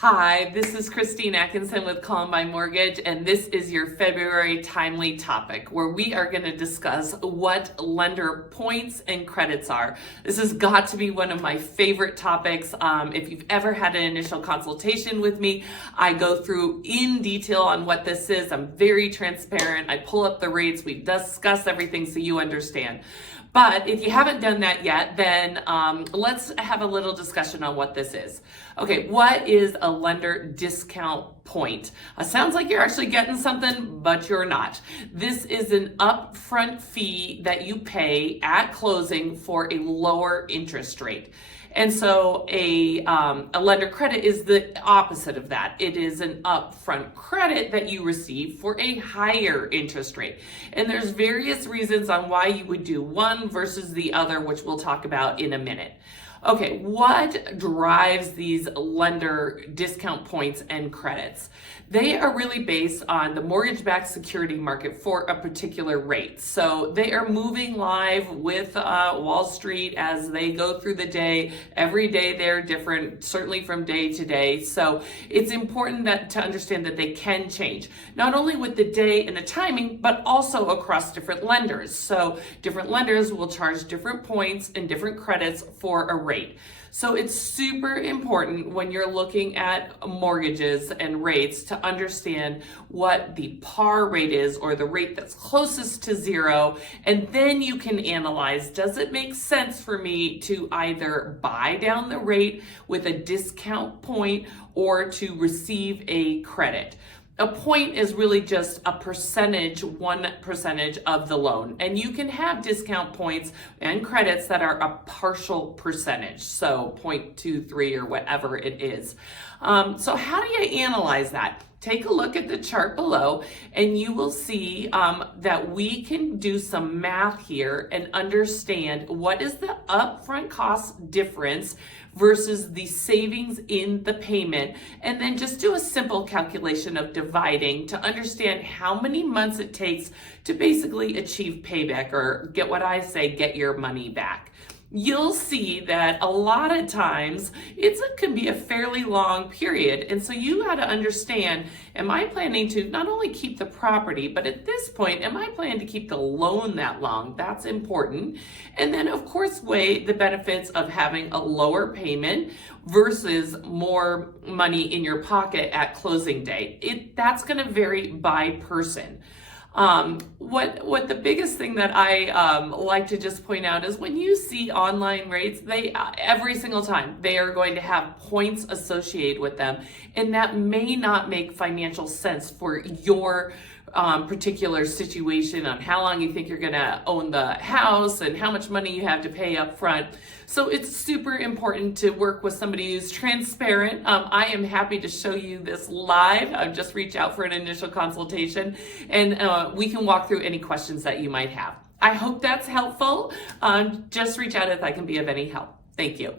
Hi, this is Christine Atkinson with Columbine Mortgage, and this is your February timely topic where we are going to discuss what lender points and credits are. This has got to be one of my favorite topics. If you've ever had an initial consultation with me, I go through in detail on what this is. I'm very transparent. I pull up the rates. We discuss everything so you understand. But if you haven't done that yet, then let's have a little discussion on what this is. Okay, what is a lender discount point? Sounds like you're actually getting something, but you're not. This is an upfront fee that you pay at closing for a lower interest rate. And so a lender credit is the opposite of that. It is an upfront credit that you receive for a higher interest rate. And there's various reasons on why you would do one versus the other, which we'll talk about in a minute. Okay, what drives these lender discount points and credits? They are really based on the mortgage-backed security market for a particular rate. So they are moving live with Wall Street as they go through the day. Every day they're different, certainly from day to day. So it's important to understand that they can change, not only with the day and the timing, but also across different lenders. So different lenders will charge different points and different credits for a rate. So it's super important when you're looking at mortgages and rates to understand what the par rate is, or the rate that's closest to zero, and then you can analyze, does it make sense for me to either buy down the rate with a discount point or to receive a credit? A point is really just a percentage, 1% of the loan. And you can have discount points and credits that are a partial percentage, so 0.23 or whatever it is. So how do you analyze that? Take a look at the chart below and you will see that we can do some math here and understand what is the upfront cost difference versus the savings in the payment, and then just do a simple calculation of dividing to understand how many months it takes to basically achieve payback, or get what I say, get your money back. You'll see that a lot of times it can be a fairly long period. And so you got to understand, am I planning to not only keep the property, but at this point, am I planning to keep the loan that long? That's important. And then of course, weigh the benefits of having a lower payment versus more money in your pocket at closing day. That's going to vary by person. What the biggest thing that I like to just point out is when you see online rates, they every single time they are going to have points associated with them, and that may not make financial sense for your particular situation on how long you think you're going to own the house and how much money you have to pay up front. So it's super important to work with somebody who's transparent. I am happy to show you this live. Just reach out for an initial consultation and we can walk through any questions that you might have. I hope that's helpful. Just reach out if I can be of any help. Thank you.